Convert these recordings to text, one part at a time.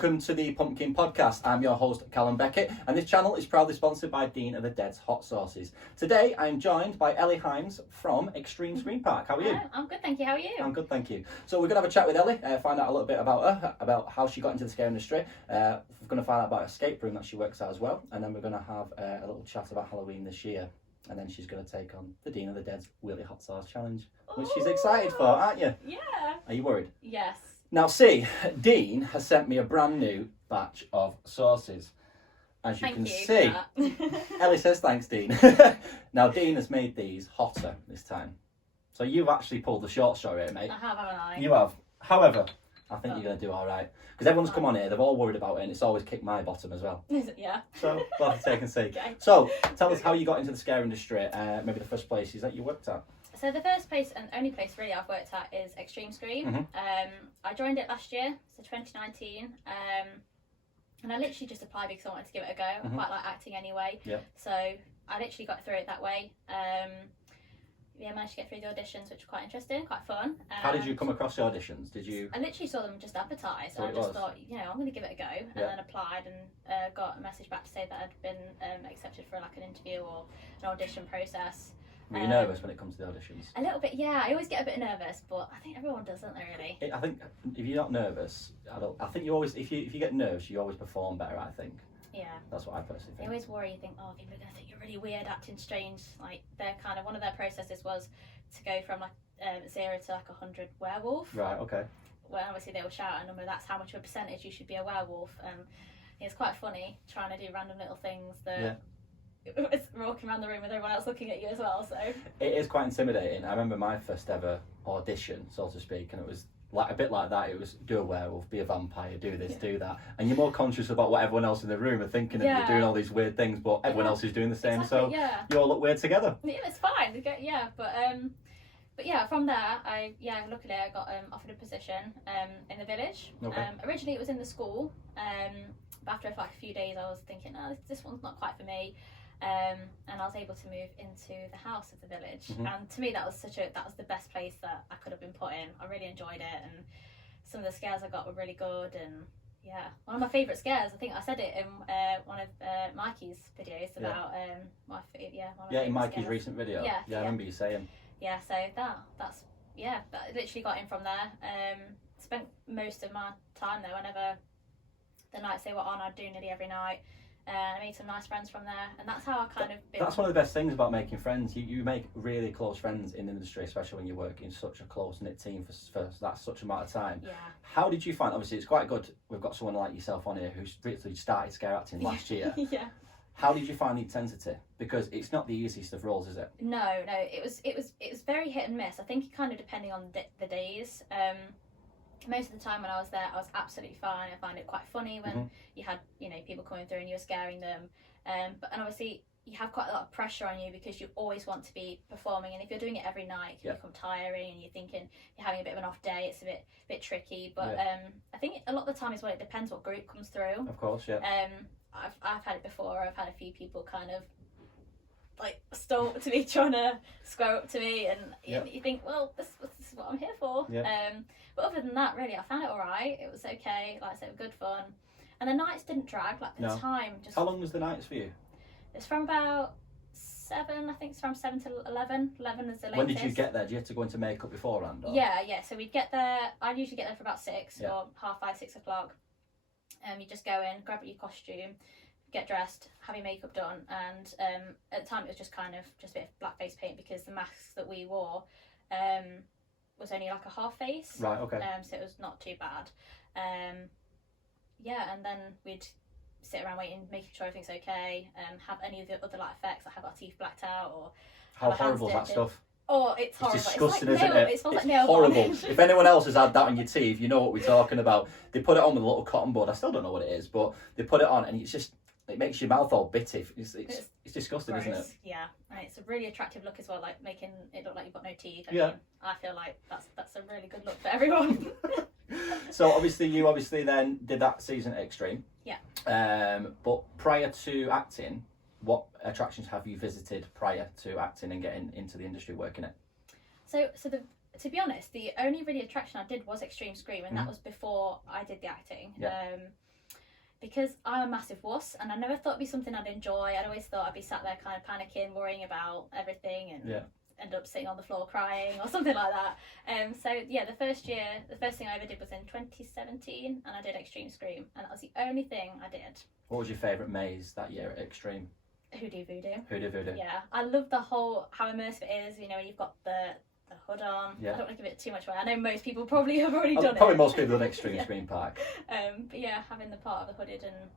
welcome to the Pumpkin Podcast. I'm your host, Calum Beckett, and this channel is proudly sponsored by Dean of the Dead's Hot Sauces. Today, I'm joined by Ellie Hyams from Xtreme Scream Park. How are you? I'm good, thank you. How are you? I'm good, thank you. So we're going to have a chat with Ellie, find out a little bit about her, about how she got into the scare industry. We're going to find out about her escape room that she works at as well, and then we're going to have a little chat about Halloween this year. And then she's going to take on the Dean of the Dead's Wheelie Hot Sauce Challenge, which she's excited for, aren't you? Yeah. Are you worried? Yes. Now see, Dean has sent me a brand new batch of sauces. As you can see, Ellie says thanks, Dean. Now Dean has made these hotter this time. So you've actually pulled the short story here, mate. I have, haven't I? You have. However, I think you're going to do all right. Because everyone's come on here, they've all worried about it, and it's always kicked my bottom as well. Yeah. So, we'll have to take and see. Okay. So, tell us how you got into the scare industry, maybe the first places that you worked at. So the first place and only place really I've worked at is Xtreme Scream. Mm-hmm. I joined it last year, so 2019. And I literally just applied because I wanted to give it a go. I quite like acting anyway. Yep. So I literally got through it that way. Yeah, managed to get through the auditions, which were quite interesting, quite fun. How did you come across the auditions? Did you? I literally saw them just advertised, and I just thought, I'm going to give it a go, and then applied and got a message back to say that I'd been accepted for like an interview or an audition process. Were you nervous when it comes to the auditions? A little bit, yeah. I always get a bit nervous, but I think everyone does, don't they? Really. I think if you're not nervous, I think you always, if you get nervous, you always perform better. I think. Yeah. That's what I personally think. They always worry. You think, oh, people are going to think you're really weird, acting strange. Like they're kind of one of their processes was to go from like 0 to like 100 werewolf. Right. Okay. Well, obviously they will shout a number. That's how much of a percentage you should be a werewolf. It's quite funny trying to do random little things that. It's walking around the room with everyone else looking at you as well. So it is quite intimidating. I remember my first ever audition, so to speak, and it was like a bit like that. It was do a werewolf, be a vampire, do this, do that, and you're more conscious about what everyone else in the room are thinking, and you're doing all these weird things, but everyone else is doing the same. Exactly, so you all look weird together. Yeah, it's fine. But yeah, from there, luckily I got offered a position in the village. Okay. Originally it was in the school, but after like a few days I was thinking, oh, this one's not quite for me. And I was able to move into the house of the village, and to me that was the best place that I could have been put in. I really enjoyed it, and some of the scares I got were really good, and one of my favourite scares. I think I said it in one of Mikey's videos about in Mikey's scares. Recent video. I remember you saying. Yeah, so that literally got in from there. Spent most of my time there. Whenever the nights they were on, I'd do nearly every night. I made some nice friends from there, and that's how I kind of. That's one of the best things about making friends. You make really close friends in the industry, especially when you work in such a close knit team for that such amount of time. Yeah. How did you find? Obviously, it's quite good. We've got someone like yourself on here who's literally started scare acting last year. Yeah. How did you find the intensity? Because it's not the easiest of roles, is it? No, it was very hit and miss. I think kind of depending on the days. Most of the time when I was there, I was absolutely fine. I found it quite funny when you had, people coming through and you were scaring them. But obviously you have quite a lot of pressure on you because you always want to be performing. And if you're doing it every night, it can become tiring, and you're thinking you're having a bit of an off day. It's a bit tricky. But I think a lot of the time is it depends what group comes through. Of course, yeah. I've had it before. I've had a few people kind of like stalk up to me, trying to square up to me, and you think, well, this is what I'm here for. But other than that, really, I found it all right. It was okay. Like I said, good fun, and the nights didn't drag. Like the time just. How long was the nights for you? It's from about 7. I think it's from 7 to 11. 11 is the latest. When did you get there? Did you have to go into makeup beforehand? Or? Yeah. So we'd get there. I'd usually get there for about 6 or 5:30, 6 o'clock. You just go in, grab your costume, get dressed, have your makeup done, and at the time it was just a bit of blackface paint because the masks that we wore was only like a half face. Right, okay. So it was not too bad. And then we'd sit around waiting, making sure everything's okay, have any of the other like effects, like have our teeth blacked out or. How horrible is that stuff? Oh, it's horrible. It's disgusting, it's like isn't it? It smells it's like nail horrible. varnish. If anyone else has had that on your teeth, you know what we're talking about. They put it on with a little cotton bud. I still don't know what it is, but they put it on, and it makes your mouth all bitty. It's disgusting, gross. Isn't it? Yeah, and it's a really attractive look as well, like making it look like you've got no teeth. I mean, I feel like that's a really good look for everyone. So obviously you then did that season at Xtreme. Yeah. But prior to acting, what attractions have you visited prior to acting and getting into the industry working it? So to be honest, the only really attraction I did was Xtreme Scream, and that was before I did the acting. Yeah. because I'm a massive wuss, and I never thought it'd be something I'd enjoy. I'd always thought I'd be sat there kind of panicking, worrying about everything, and end up sitting on the floor crying or something like that. So yeah, the first thing I ever did was in 2017, and I did Xtreme Scream, and that was the only thing I did. What was your favourite maze that year at Xtreme? Hoodoo Voodoo. Hoodoo Voodoo. Yeah, I love the whole, how immersive it is, you know, when you've got the hood on. Yeah. I don't want to give it too much away. I know most people probably have already done it. Probably most people have Xtreme Scream Park. But yeah, having the part of the hooded and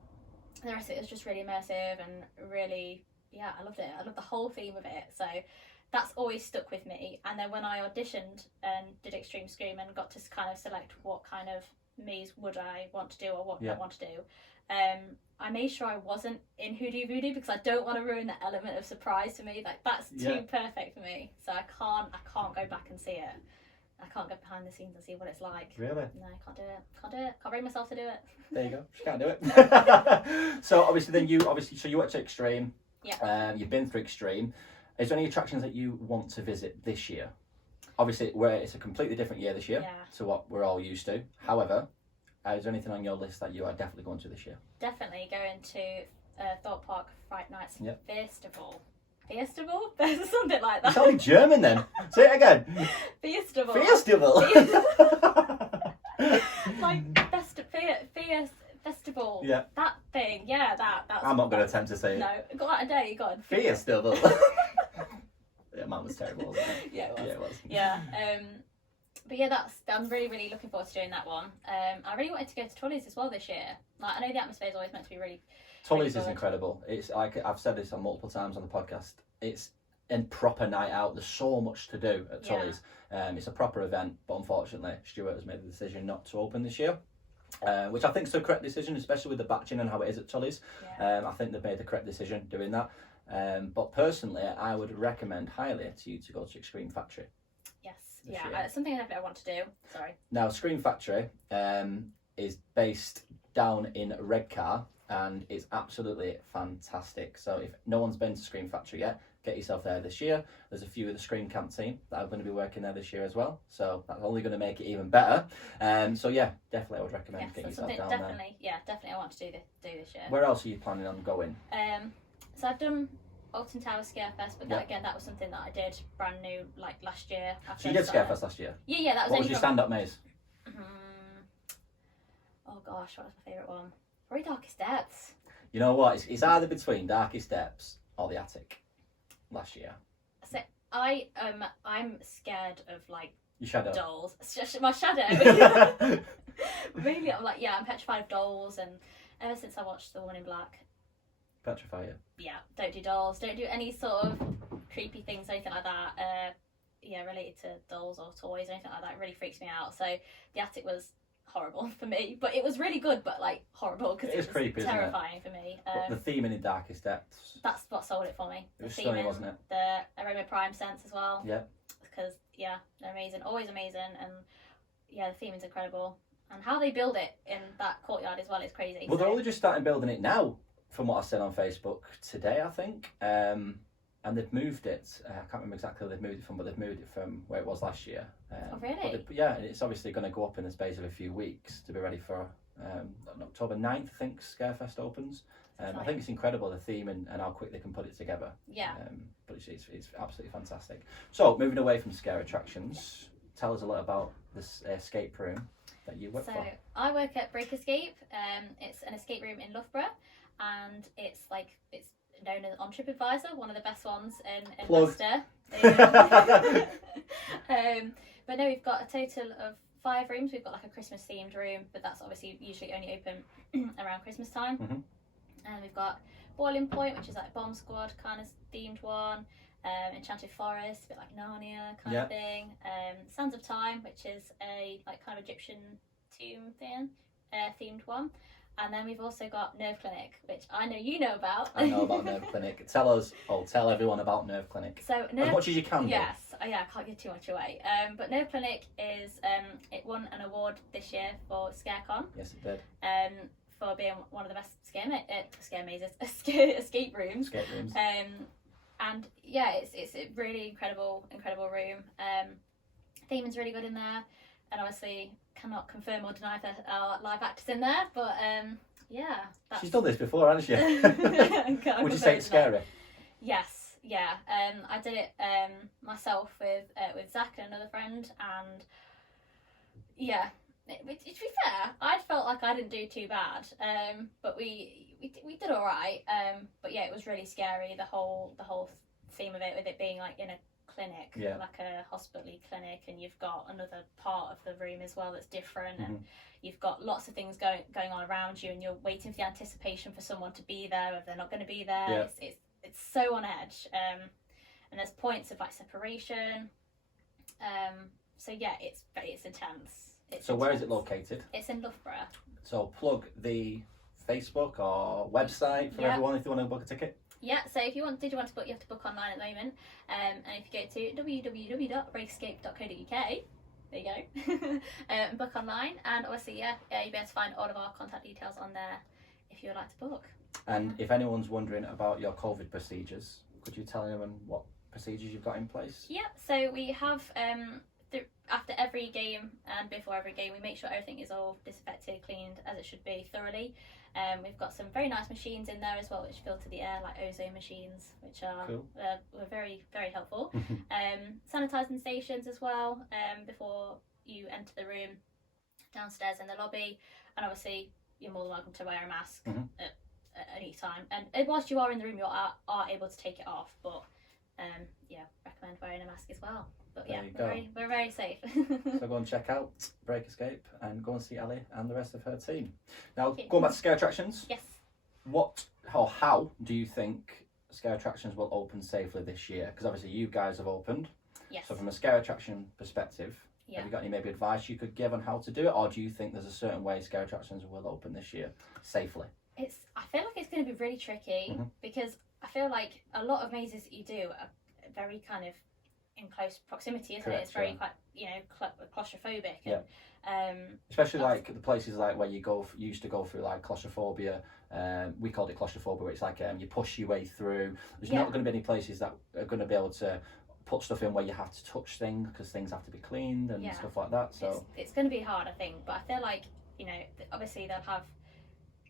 the rest of it was just really immersive and really, yeah, I loved it. I loved the whole theme of it. So that's always stuck with me. And then when I auditioned and did Xtreme Scream and got to kind of select what kind of maze would I want to do or what I want to do, I made sure I wasn't in Hoodoo Voodoo because I don't want to ruin the element of surprise for me. Like, that's too perfect for me. So I can't go back and see it. I can't go behind the scenes and see what it's like. Really? No, I can't do it. Can't bring myself to do it. There you go. She can't do it. So obviously then you went to Xtreme. Yeah. You've been through Xtreme. Is there any attractions that you want to visit this year? Obviously, it's a completely different year this year to what we're all used to. However, is there anything on your list that you are definitely going to this year? Definitely going to Thought Park Fright Nights Festival. Festival? Something like that. It's only German then. Say it again. Festival. Festival. Like festival. Yeah. That thing. Yeah, that's. I'm not going to attempt to say it. No, go out a day. Go on. Festival. Yeah, mine was terrible. Wasn't it? Yeah, it was. Yeah, it was. Yeah. But yeah, I'm really, really looking forward to doing that one. I really wanted to go to Tully's as well this year. Like, I know the atmosphere is always meant to be really. Tully's is incredible. It's like I've said this on multiple times on the podcast. It's a proper night out. There's so much to do at Tully's. It's a proper event, but unfortunately, Stuart has made the decision not to open this year. Which I think is the correct decision, especially with the batching and how it is at Tully's. I think they've made the correct decision doing that. But personally, I would recommend highly to you to go to Scream Factory. Yes, it's something I want to do. Sorry. Now, Scream Factory is based down in Redcar, and it's absolutely fantastic. So if no one's been to Scream Factory yet, get yourself there this year. There's a few of the Scream Camp team that are going to be working there this year as well. So that's only going to make it even better. So yeah, definitely I would recommend getting yourself down there. Yeah, definitely I want to do this year. Where else are you planning on going? So I've done Alton Tower Scarefest, but that was something that I did brand new, like last year. So you did Scarefest last year? Yeah, that was. What was your stand-up maze? Oh gosh, what was my favourite one? Probably Darkest Depths. You know what? It's either between Darkest Depths or the Attic. Last year. So I'm scared of like your shadow. Dolls. My shadow. Really, I'm petrified of dolls, and ever since I watched The Woman in Black. Petrify you. Yeah, don't do dolls. Don't do any sort of creepy things or anything like that. Related to dolls or toys or anything like that. It really freaks me out. So the Attic was horrible for me, but it was really good, but like horrible because it was creepy, terrifying for me. The theme in the Darkest Depths. That's what sold it for me. It was stunning, wasn't it? The Aroma Prime scents as well. Yeah. Because they're amazing, always amazing, and the theme is incredible, and how they build it in that courtyard as well is crazy. Well, they're only just starting building it now, from what I said on Facebook today, I think. And they've moved it. I can't remember exactly where they've moved it from, but they've moved it from where it was last year. Oh, really? And it's obviously going to go up in the space of a few weeks to be ready for October 9th, I think, Scarefest opens. I think it's incredible, the theme and how quick they can put it together. Yeah. But it's absolutely fantastic. So, moving away from scare attractions, tell us a lot about this escape room that you work for. So, I work at Break Escape. It's an escape room in Loughborough, and it's known as on TripAdvisor, one of the best ones in Leicester. But no, we've got a total of 5 rooms. We've got like a Christmas themed room, but that's obviously usually only open around Christmas time. Mm-hmm. And we've got Boiling Point, which is like Bomb Squad kind of themed one. Enchanted Forest, a bit like Narnia kind of thing. Sands of Time, which is a like kind of Egyptian tomb thing, themed one. And then we've also got Nerve Clinic, which I know you know about. I know about Nerve Clinic. Tell everyone about Nerve Clinic. So as much as you can. Yes, I can't give too much away. But Nerve Clinic is it won an award this year for ScareCon. Yes, it did. For being one of the best escape rooms. Escape rooms. And yeah, it's a really incredible room. Theming's really good in there, and obviously cannot confirm or deny if there are live actors in there, but Yeah. She's done this before, hasn't she? Would you say it's scary? Yes, yeah. I did it myself with Zach and another friend, and yeah. To be fair, I felt like I didn't do too bad, but we did all right. But yeah, it was really scary. The whole theme of it, with it being like in a clinic, like a hospital-y clinic, and you've got another part of the room as well that's different, and you've got lots of things going on around you, and you're waiting for the anticipation for someone to be there if they're not going to be there. It's so on edge, and there's points of like separation. So yeah, it's intense. So where is it located? It's in Loughborough. So plug the Facebook or website for everyone if you want to book a ticket. Yeah, so if you want to book, you have to book online at the moment. And if you go to www.breakescape.co.uk, there you go, and book online. And obviously, you'll be able to find all of our contact details on there if you would like to book. And if anyone's wondering about your COVID procedures, could you tell anyone what procedures you've got in place? Yeah, so we have, after every game and before every game, we make sure everything is all disinfected, cleaned as it should be thoroughly. We've got some very nice machines in there as well, which filter the air, like ozone machines, which are were very, very helpful. Sanitising stations as well before you enter the room, downstairs in the lobby, and obviously you're more than welcome to wear a mask at any time. And whilst you are in the room, you are able to take it off, but recommend wearing a mask as well. But we're very safe. So go and check out Break Escape and go and see Ellie and the rest of her team. Now, going back to scare attractions. Yes. What or how do you think scare attractions will open safely this year? Because obviously you guys have opened. Yes. So from a scare attraction perspective, have you got any maybe advice you could give on how to do it, or do you think there's a certain way scare attractions will open this year safely? I feel like it's going to be really tricky because I feel like a lot of mazes that you do are very kind of in close proximity, isn't it? It's very quite claustrophobic. And, especially like the places like where you used to go through like claustrophobia. We called it claustrophobia, where it's like you push your way through. There's not going to be any places that are going to be able to put stuff in where you have to touch things because things have to be cleaned and stuff like that. So it's going to be hard, I think. But I feel like obviously they'll have.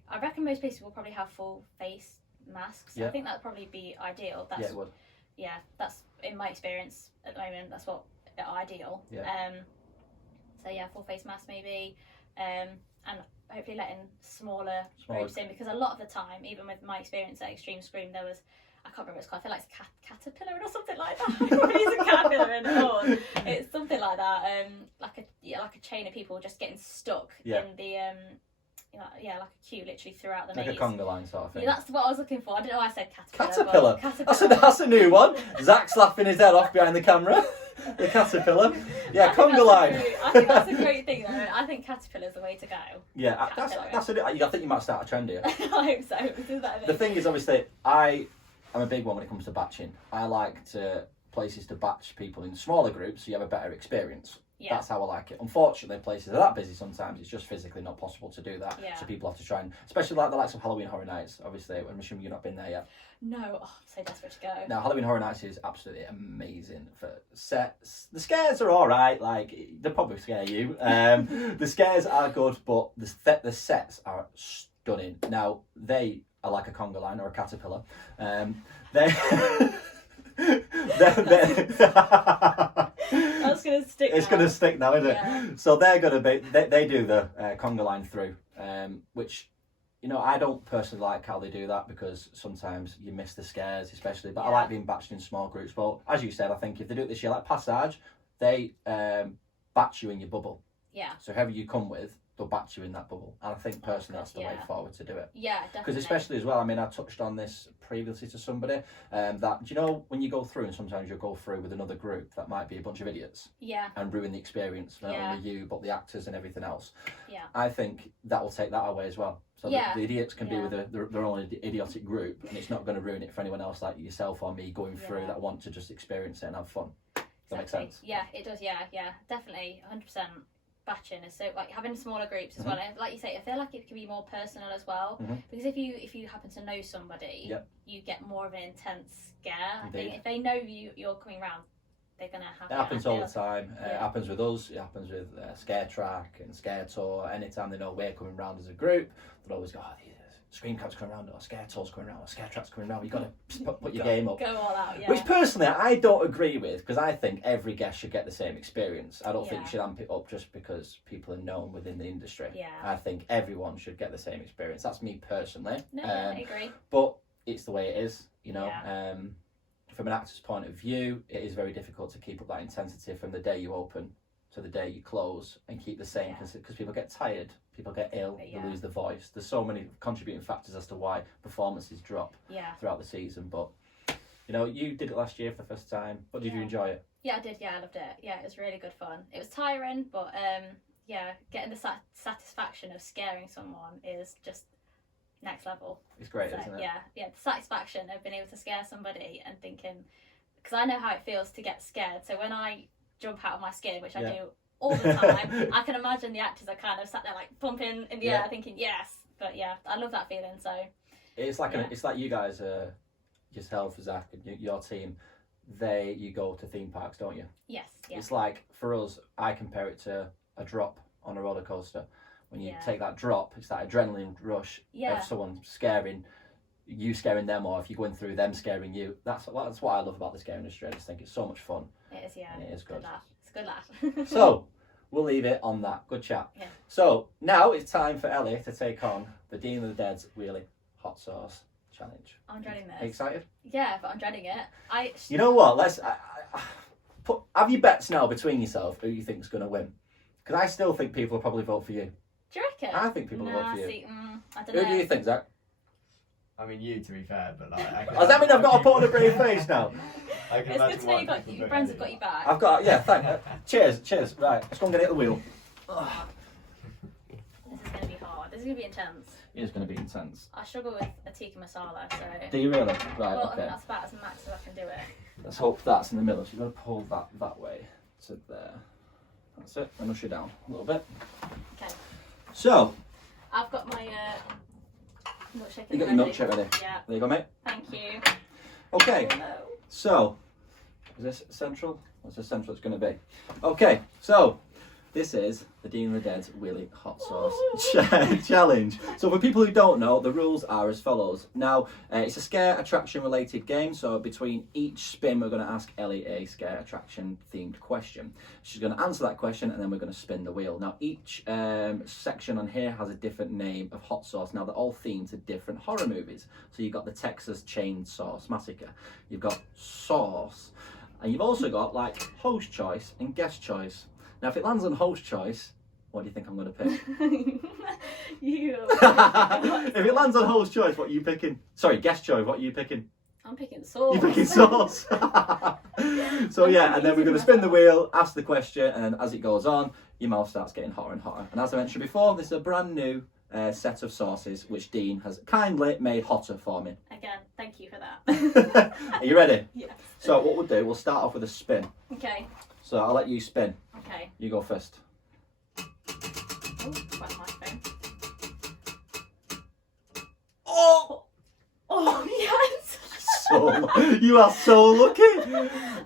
I reckon most places will probably have full face masks. I think that'd probably be ideal. It would. Yeah, that's in my experience at the moment. That's what ideal. So full face mask maybe, and hopefully letting smaller groups in, because a lot of the time, even with my experience at Xtreme Scream, there was, I can't remember what it's called. I feel like it's caterpillar or something like that. It's a caterpillar in the horn. It's something like that. Like a chain of people just getting stuck in the like a queue literally throughout the maze. Like a conga line sort of thing. Yeah, that's what I was looking for. I don't know why I said caterpillar. Caterpillar. That's a new one. Zach's laughing his head off behind the camera. The caterpillar. Yeah, conga line. I think that's a great thing though. I think caterpillar's the way to go. Yeah, that's I think you might start a trend here. I hope so. The thing is, obviously, I'm a big one when it comes to batching. I like places to batch people in smaller groups so you have a better experience. Yeah. That's how I like it. Unfortunately, places are that busy sometimes, it's just physically not possible to do that. Yeah. So people have to try and, especially like the likes of Halloween Horror Nights, obviously, I'm assuming you've not been there yet. No, I'm so desperate to go. Now, Halloween Horror Nights is absolutely amazing for sets. The scares are alright, like, they'll probably scare you. The scares are good, but the sets are stunning. Now, they are like a conga line or a caterpillar. That's gonna stick. It's gonna stick now, isn't it? So they're gonna be. They do the conga line through, which, I don't personally like how they do that because sometimes you miss the scares, especially. But I like being batched in small groups. But as you said, I think if they do it this year, like Passage, they batch you in your bubble. Yeah. So whoever you come with, they'll batch you in that bubble, and I think personally that's the way forward to do it. Yeah, definitely. Because especially as well, I mean, I touched on this previously to somebody, that, when you go through, and sometimes you'll go through with another group that might be a bunch of idiots, and ruin the experience, not only you but the actors and everything else. Yeah, I think that will take that away as well. So the idiots can be with their own idiotic group, and it's not going to ruin it for anyone else like yourself or me going through that want to just experience it and have fun. Does that make sense? Yeah, it does. Yeah, definitely, 100%. Batching is so, like, having smaller groups as well, and like you say, I feel like it can be more personal as well, because if you happen to know somebody, you get more of an intense scare. I think if they know you're coming around, they're gonna have. It happens all the feel. time. It happens with us. It happens with Scare Track and Scare Tour. Anytime they know we're coming round as a group, they'll always go, "Oh, Scream Camp's coming round, or Scare Tour's coming round, or Scare Track's coming round. You've got to put your game up." Go all out, yeah. Which personally I don't agree with, because I think every guest should get the same experience. I don't think you should amp it up just because people are known within the industry. Yeah. I think everyone should get the same experience. That's me personally. No, I agree. But it's the way it is, you know. Yeah. From an actor's point of view, it is very difficult to keep up that intensity from the day you open to the day you close and keep the same, because people get tired, people get ill, they lose their voice. There's so many contributing factors as to why performances drop throughout the season. But you know, you did it last year for the first time. But did you enjoy it? Yeah, I did. Yeah, I loved it. Yeah, it was really good fun. It was tiring, but getting the satisfaction of scaring someone is just next level. It's great, so, isn't it? Yeah, the satisfaction of being able to scare somebody and thinking, because I know how it feels to get scared. So when I jump out of my skin, which I do all the time, I can imagine the actors are kind of sat there like pumping in the air thinking yes. But yeah, I love that feeling. So it's like it's like you guys, yourself, Zach, and your team. You go to theme parks, don't you? Yes. Yeah. It's like, for us, I compare it to a drop on a roller coaster. When you take that drop, it's that adrenaline rush of someone scaring them, or if you're going through them scaring you. That's what I love about the scare industry. I just think it's so much fun. It is, yeah. And it is good. It's a good laugh. So we'll leave it on that. Good chat. Yeah. So now it's time for Ellie to take on the Dean of the Dead's Wheelie Hot Sauce Challenge. I'm dreading this. Are you excited? Yeah, but I'm dreading it. You know what? Let's have your bets now between yourself who you think's going to win. Because I still think people will probably vote for you. Do you reckon? I think people will vote for you. See, I don't know. Who do you think, Zach? I mean, you, to be fair, but like... Does that mean I've got to put on a brave face now? I can it's good to know your friends have got you back. I've got, cheers. Right, let's go and get it at the wheel. This is going to be hard. This is going to be intense. It is going to be intense. I struggle with a tikka masala, so... Do you really? Right, well, okay. I think that's about as much as I can do it. Let's hope that's in the middle. So you've got to pull that way to there. That's it. And push it down a little bit. Okay. So... I've got my milkshake You got your milkshake ready? Yeah. There you go, mate. Thank you. Okay. Oh, no. So, is this central? What's as central it's going to be? Okay, so this is the Dean of the Dead's Wheelie Hot Sauce Challenge. So for people who don't know, the rules are as follows. Now, it's a scare attraction related game, so between each spin we're going to ask Ellie a scare attraction themed question. She's going to answer that question and then we're going to spin the wheel. Now each section on here has a different name of hot sauce. Now they're all themed to different horror movies. So you've got the Texas Chainsaw Massacre, you've got Sauce, and you've also got like host choice and guest choice. Now, if it lands on host choice, what do you think I'm going to pick? You. If it lands on host choice, what are you picking? Sorry, guest choice, what are you picking? I'm picking sauce. You're picking sauce. So yeah, and then we're going to spin the wheel, ask the question, and as it goes on, your mouth starts getting hotter and hotter. And as I mentioned before, this is a brand new set of sauces which Dean has kindly made hotter for me. Again, thank you for that. Are you ready? Yes. So what we'll do, we'll start off with a spin. Okay. So I'll let you spin. Okay. You go first. Oh, quite my phone. Oh! Oh, yes! You are so lucky.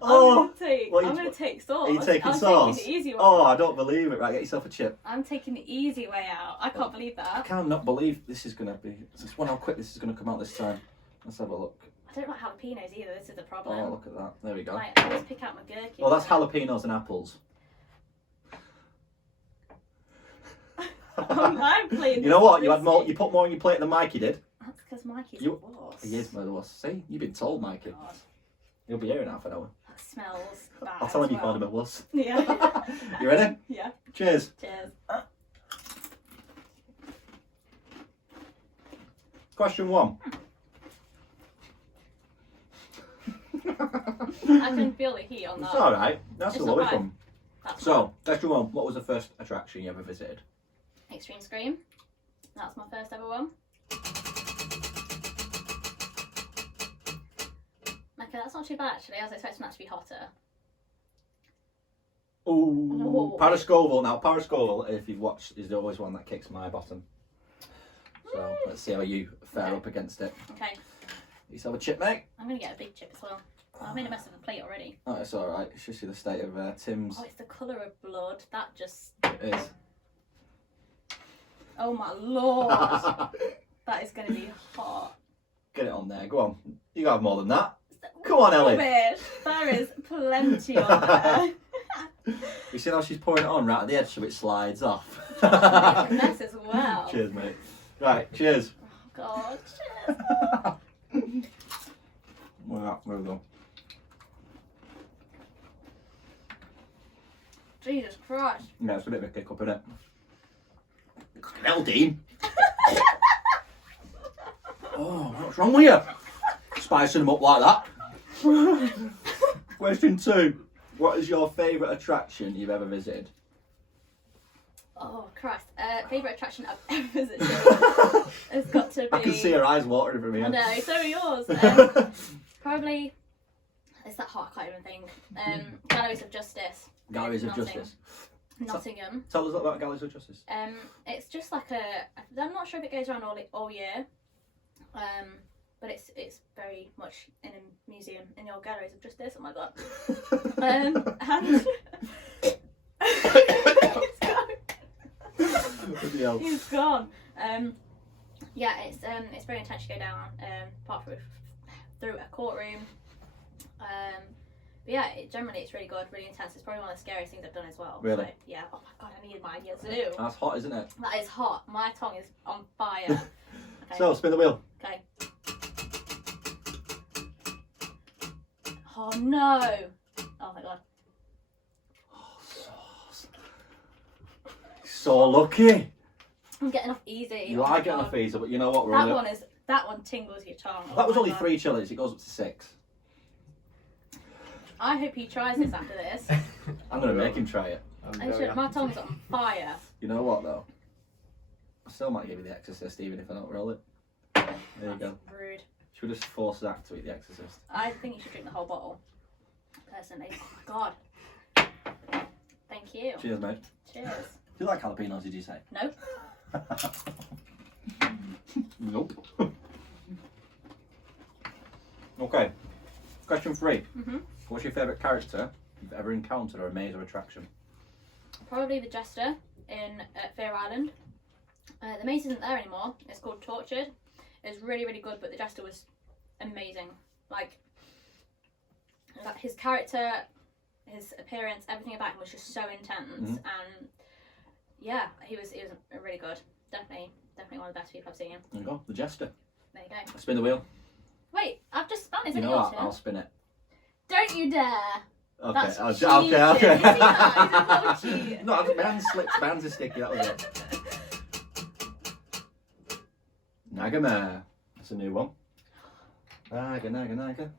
Oh, I'm gonna take sauce. Are you taking I'm sauce? taking the easy way. Oh, I don't believe it. Right, get yourself a chip. I'm taking the easy way out. I can't believe I that. cannot believe this is gonna be. Just wonder how quick this is gonna come out this time. Let's have a look. I don't like jalapenos either. This is the problem. Oh, look at that. There we go. Like, I always pick out my gherkins. Well, that's jalapenos and apples. I'm playing. You know what? You had more. You put more on your plate than Mikey did. That's because Mikey's You- a boss. He is my boss. See, you've been told, Mikey. God, You'll be here in half an hour. that smells bad. I'll tell him as you called him well. a wuss. Yeah. You ready? Yeah. Cheers. Cheers. Question 1. I can feel the heat on that. It's all right. That's It's a not lovely bad. one. That's So, question 1. What was the first attraction you ever visited? Xtreme Scream. That's my first ever one. Okay, that's not too bad actually. I was expecting that to be hotter. Ooh, Oh. Parascoval. Now, Parascoval, if you've watched, is always one that kicks my bottom. So, let's see how you fare up against it. Okay, You have a chip, mate? I'm gonna get a big chip as well. I made a mess of the plate already. Oh, it's alright. You should see the state of Tim's. Oh, it's the colour of blood. That just... It is. Oh my lord. That is going to be hot. Get it on there. Go on. You got more than that. Come on, Ellie. Rubbish. There is plenty on there. You see how she's pouring it on right at the edge so it slides off? Make a mess as well. Cheers, mate. Right, cheers. Oh, God, cheers. Where we go? Jesus Christ. Yeah, it's a bit of a kick up, isn't it? Hell, Dean. Oh, what's wrong with you? Spicing them up like that. Question 2. What is your favourite attraction you've ever visited? Oh, Christ. Favourite attraction I've ever visited has got to be... I can see her eyes watering from here. I know, so are yours. Probably... It's that hot, I can't even think. Galleries of Justice. Galleries of Justice. Nottingham. Tell us a little about Galleries of Justice. It's just like I'm not sure if it goes around all year. But it's very much in a museum in the old Galleries of Justice. Oh my god. And he's gone. Yeah, it's very intense to go down, apart from through a courtroom. But yeah, generally it's really good, really intense. It's probably one of the scariest things I've done as well. Really? So, yeah. Oh my god, I need my yazoo. That's hot, isn't it? That is hot. My tongue is on fire. Okay. So, spin the wheel. Okay. Oh no! Oh my god. Oh, sauce. So lucky. I'm getting off easy. You are getting off easy, but you know what? That one tingles your tongue. That was my only God. 3 chilies. It goes up to 6. I hope he tries this after this. I'm going to make him try it. My tongue's on fire. You know what, though? I still might give you The Exorcist, even if I don't roll it. There you go. Rude. Should we just force Zach to eat The Exorcist? I think you should drink the whole bottle. Personally. Oh my god. Thank you. Cheers, mate. Cheers. Do you like jalapenos, did you say? No. Nope. Okay. Question 3. Mhm. What's your favourite character you've ever encountered or a maze or attraction? Probably the Jester in Fear Island. The maze isn't there anymore. It's called Tortured. It's really, really good, but the Jester was amazing. Like his character, his appearance, everything about him was just so intense, and yeah, he was really good. Definitely one of the best people I've seen. There you go, the Jester. There you go. Spin the wheel. Wait, I've just spun. Is You it know yours? what? I'll spin it. Don't you dare! Okay, That's okay. cheating. Is he not? He's a cheat. No, my hand slipped. My hands are sticky. That was it. Nagamare. That's a new one. Naga.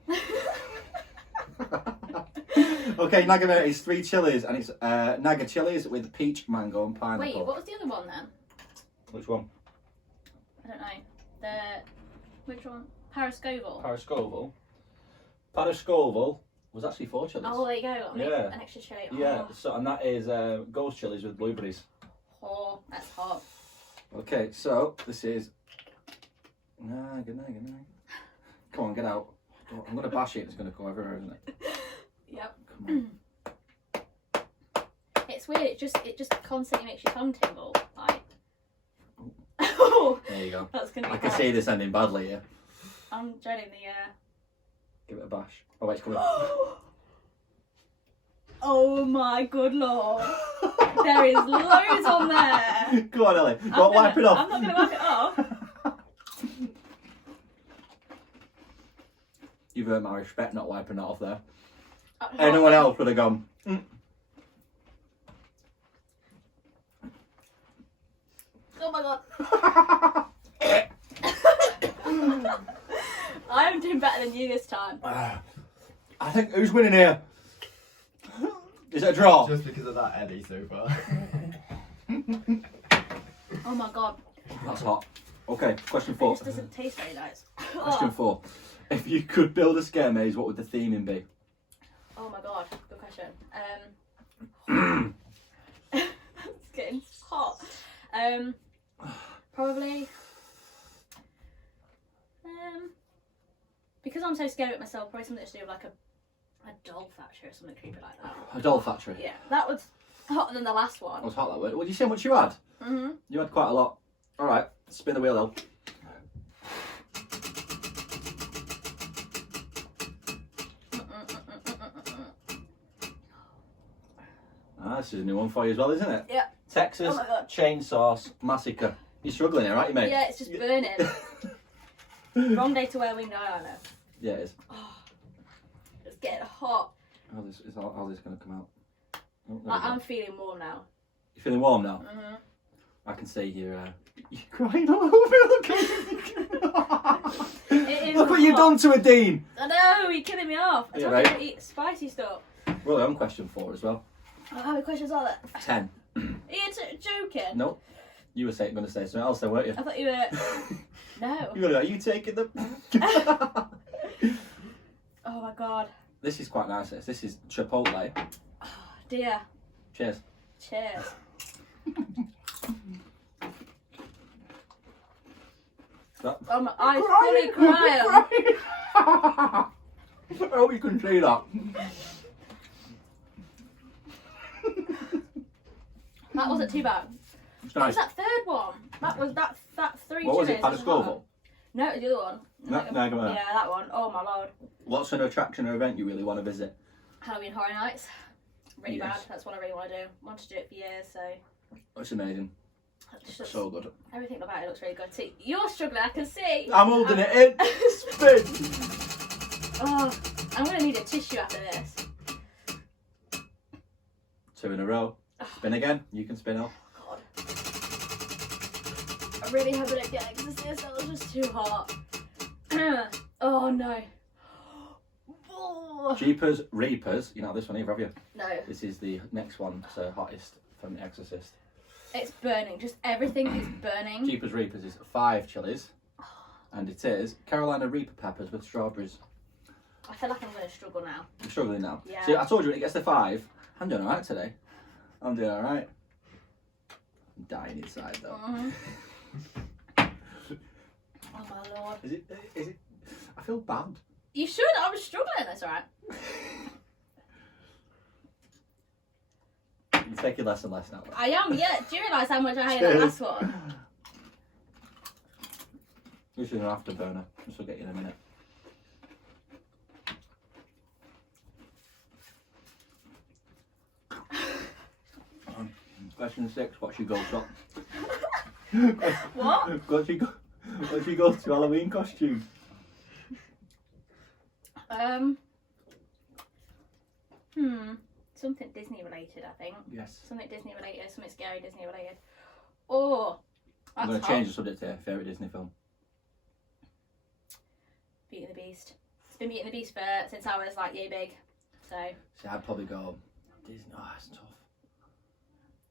Okay, Nagamare is 3 chilies, and it's Naga chilies with peach, mango, and pineapple. Wait, what was the other one then? Which one? I don't know. Which one? Parascoval. Parascoval was actually 4 chilies. Oh, there you go. I'll make Yeah. an extra chili. Yeah, Oh. so and that is ghost chilies with blueberries. Oh, that's hot. Okay, so this is Naga. Come on, get out. I'm gonna bash it. It's gonna go everywhere, isn't it? Yep. Come on. It's weird. It just constantly makes your tongue tingle. Like. Oh, There you go. that's gonna be. I can hot. see this ending badly here. I'm dreading the. Give it a bash. Oh wait, it's coming. Oh my good lord! There is loads on there. Go on, Ellie. Don't wipe it off. I'm not gonna wipe it off. You've earned my respect not wiping that off there. Oh, Anyone else would have gone. Oh my god. I'm doing better than you this time. I think who's winning here? Is it a draw? Just because of that Eddie so far. Oh my god. That's hot. Okay, question It 4. just doesn't taste very nice. Question 4. If you could build a scare maze, what would the theming be? Oh my god, good question. It's getting hot. Probably. Because I'm so scared of it myself, probably something to do with like a A doll factory or something creepy like that. A doll factory. Yeah, that was hotter than the last one. That was hot, that word. Well, did you see how much you had? Mm-hmm. You had quite a lot. All right, spin the wheel though. Ah, this is a new one for you as well, isn't it? Yeah. Texas Oh my God. Chainsaw Massacre. You're struggling here, aren't you, mate? Yeah, it's just burning. Wrong day to wear winged eyeliner. Yeah, it is. Oh, it's getting hot. How's this going to come out? Oh, there we I'm go. feeling warm now. You feeling warm now? Mm-hmm. I can see you're crying all over. Look, look what you've done to a Dean. I know, you're killing me off. I Yeah, told you right. to eat spicy stuff. Well, I'm question 4 as well. Oh, how many questions are there? 10. Are you joking? Nope. You were going to say something else, then, weren't you? I thought you were. No. You were like, are you taking them? Oh my god. This is quite nice. This is Chipotle. Oh dear. Cheers. Cheers. That... Oh my eyes fully crying. I hope you can see that. That wasn't too bad. It's What nice. was that third one? That was that 3 What was it? chilies. Padascovo? No, it was the other one. No, come on. Yeah, that one. Oh my lord. What's an attraction or event you really want to visit? Halloween Horror Nights. Really Yes. bad. That's what I really want to do. Want to do it for years, so It's amazing. it's just, So good. everything about it looks really good. See, you're struggling. I can see. I'm holding it in. Spin. Oh, I'm gonna need a tissue after this. 2 in a row. Spin again. You can spin off. God. I really hope I don't get exorcist. That was just too hot. Oh no. Oh. Jeepers Reapers. You know this one either, have you? No, This is the next one, so hottest from The Exorcist. it's burning. Just everything is burning. Jeepers Reapers is 5 chilies, and it is Carolina Reaper peppers with strawberries. I feel like I'm gonna struggle now. I'm struggling now. Yeah. See, I told you when it gets to 5, I'm doing alright today. I'm doing alright. I'm dying inside though. Mhm. Oh my lord. Is it? I feel bad. You should. I was struggling. That's alright. You're taking less and less now. I am. Yeah. Do you realise how much I hate that last one? This is an afterburner. This will get you in a minute. Question 6. What's your goal shot? What? What's your go-to Halloween costume? Something Disney related, I think. Yes. Something Disney related. Something scary Disney related. Oh, I'm that's going to hot. change the subject here. Favourite Disney film? Beauty and the Beast. It's been Beauty and the Beast since I was like yay big. So. See, I'd probably go Disney. Oh, it's tough.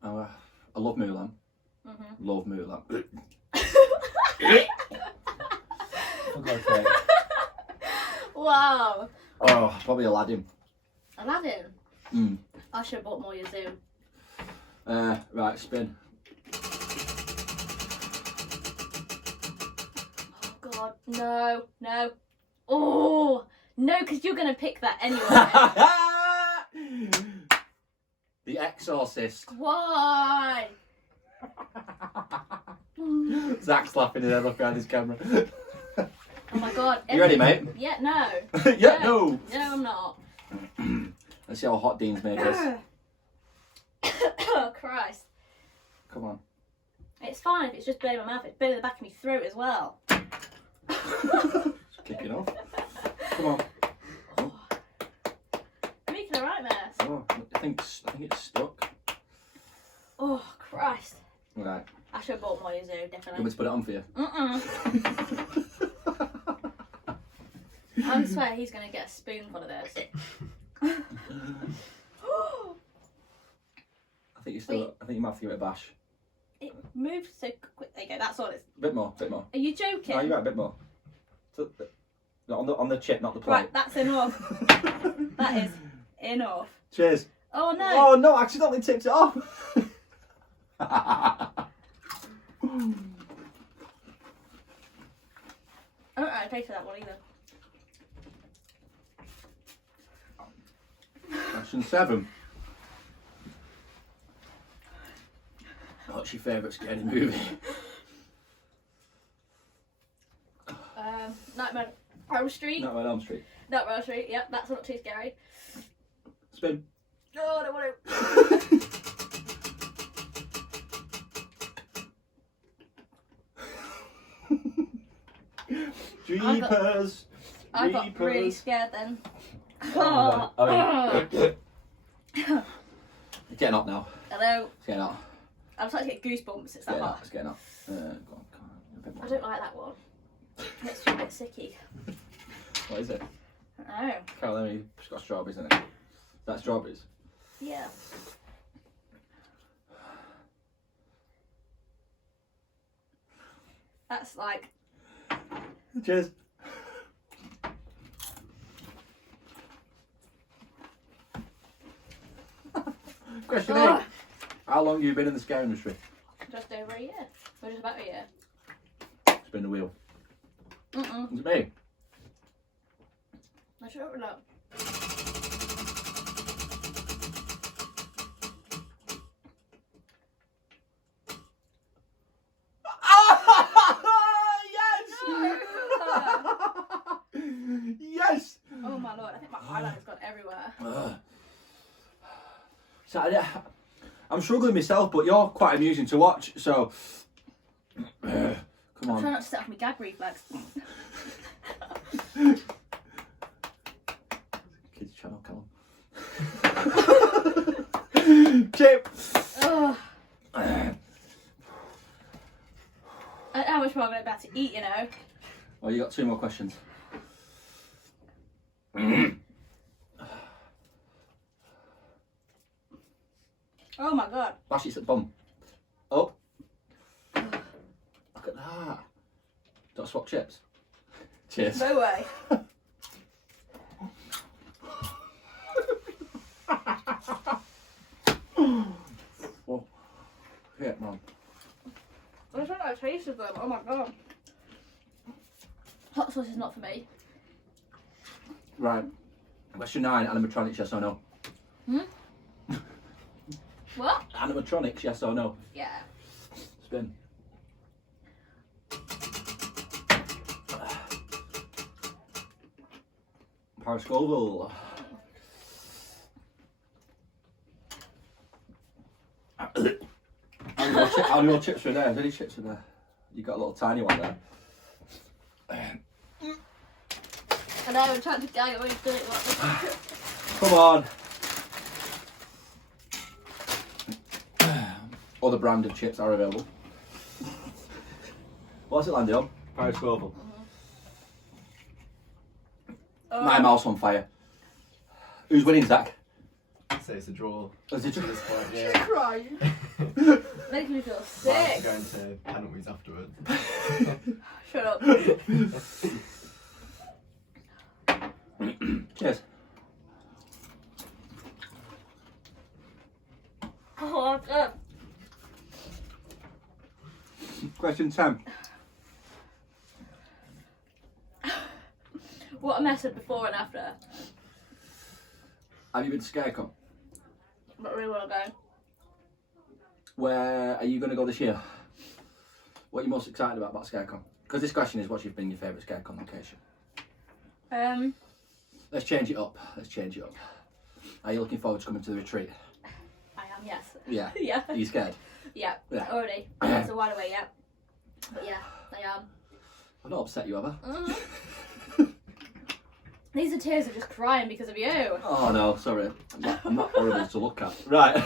Oh, I love Mulan. Mhm. Love Mulan. For God's sake. Wow. Oh, probably Aladdin. Aladdin. Mm. I should have bought more Yazoo. Right, spin. Oh God, no, no. Oh no, because you're gonna pick that anyway. The Exorcist. Why? Zach's laughing his head off behind his camera. Oh my God. You ready, mate? Yeah, no. Yeah, no. No, I'm not. Let's see how hot Dean's made this. Oh Christ. Come on. It's fine if it's just burning my mouth. It's burning the back of my throat as well. It's kicking off. Come on. You're making a right mess. Oh, I think it's stuck. Oh Christ. Right. I should have bought more Yazoo, You want me definitely. to put it on for you? I swear he's gonna get a spoonful of this. I think you might have to give it a bash. It moved so quick. There you go. That's all it's. A bit more. Are you joking? No, you're right, a bit more. So, no, on the chip, not the plate. Right, that's enough. That is enough. Cheers. Oh no. Oh no, I accidentally tipped it off. I don't know how to pay for that one either. Question 7. What's your favourite scary movie? Nightmare on Elm Street. Nightmare on Elm Street. Nightmare on Elm Street. Yep, that's not too scary. Spin. Oh, I don't want to. Jeepers. I got really scared then. Oh, it's getting hot now. Hello. It's getting hot. I'm starting to get goosebumps. It's that hot. It's getting hot. Go on, a bit more. I don't like that one. It makes me a bit sicky. What is it? I don't know. Calum, it's got strawberries in it. Is that strawberries? Yeah. That's like. Cheers. Question 8. How long have you been in the scare industry? Just over a year. Or just about a year. Spin the wheel. Mm-mm. Is it me? I should open up. Yes! Oh my lord, I think my eyeliner's gone everywhere. So I'm struggling myself, but you're quite amusing to watch, so come I'm on. trying not to set off my gag reflex. Kids channel, Calum. Chip! Ugh. I don't know how much more I'm going to be able to eat, you know. Well, you got 2 more questions. Oh my god. Bash it at the bum. Up. Look at that. Don't swap chips. Cheers. No way. Oh, yeah, man. I just don't like the taste of them. Oh my god. Hot sauce is not for me. Right. Question 9, animatronics, yes or no? What? Animatronics, yes or no? Yeah. Spin. Power Scoville. How many more chips are there? How many chips are there? You got a little tiny one there. I know, I'm trying to gag away to it. Come on. Other brand of chips are available. What's it landed on? Power Scoville. My mouth's on fire. Who's winning, Zach? I'd say it's a draw. Is it At this point, She's yeah. crying. Making me feel Might sick. go into penalties afterwards. Shut up. Cheers. Oh, God. Question 10. What a method before and after. Have you been to Scarecon? But I really want to go. Where are you going to go this year? What are you most excited about Scarecon? Because this question is, what's been your favourite Scarecon location? Let's change it up. Are you looking forward to coming to the retreat? I am, yes. Yeah. Yeah. Are you scared? Yeah. Yeah. Already. It's a while away, yeah. But yeah, I am. I've not upset you, have I? These are tears of just crying because of you. Oh no, sorry. I'm not horrible to look at. Right.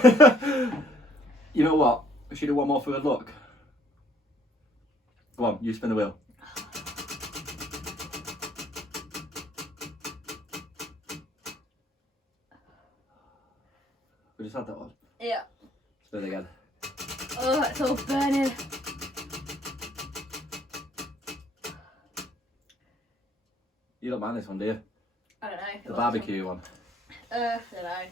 You know what? We should do one more for good luck. Go on, you spin the wheel. We just had that one. Yeah. Spin again. Oh, it's all burning. You don't mind this one, do you? I don't know. The barbecue one. I don't know.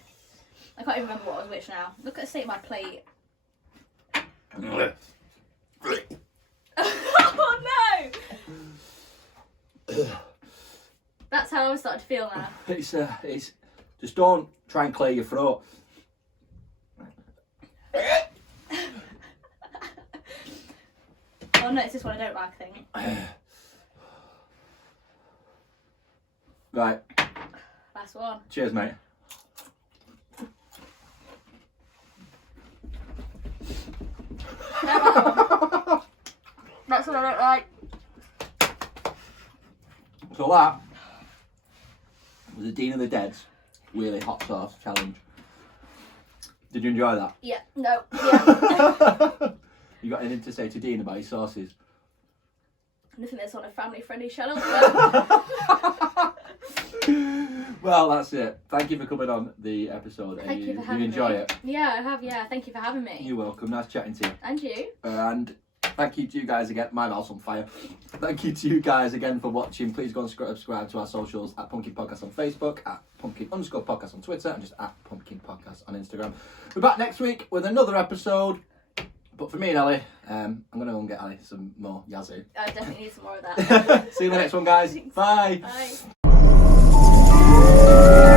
I can't even remember what was which now. Look at the state of my plate. Oh no! That's how I'm starting to feel now. It's Just don't try and clear your throat. Oh no, it's this one I don't like, I think. Right. Last one. Cheers, mate. That's what I don't like. So that was the Dean of the Dead's really hot sauce challenge. Did you enjoy that? Yeah, no, yeah. You got anything to say to Dean about his sauces? Nothing that's on a family-friendly channel. Well, that's it. Thank you for coming on the episode. Thank you for having me. You enjoy it? Yeah, I have, yeah. Thank you for having me. You're welcome. Nice chatting to you. And you. And thank you to you guys again. My mouth's on fire. Thank you to you guys again for watching. Please go and subscribe to our socials at Pumpkin Podcast on Facebook, at Pumpkin_Podcast on Twitter, and just at Pumpkin Podcast on Instagram. We're back next week with another episode. But for me and Ellie, I'm going to go and get Ellie some more yazoo. I definitely need some more of that. See you in the next one, guys. Bye. Bye.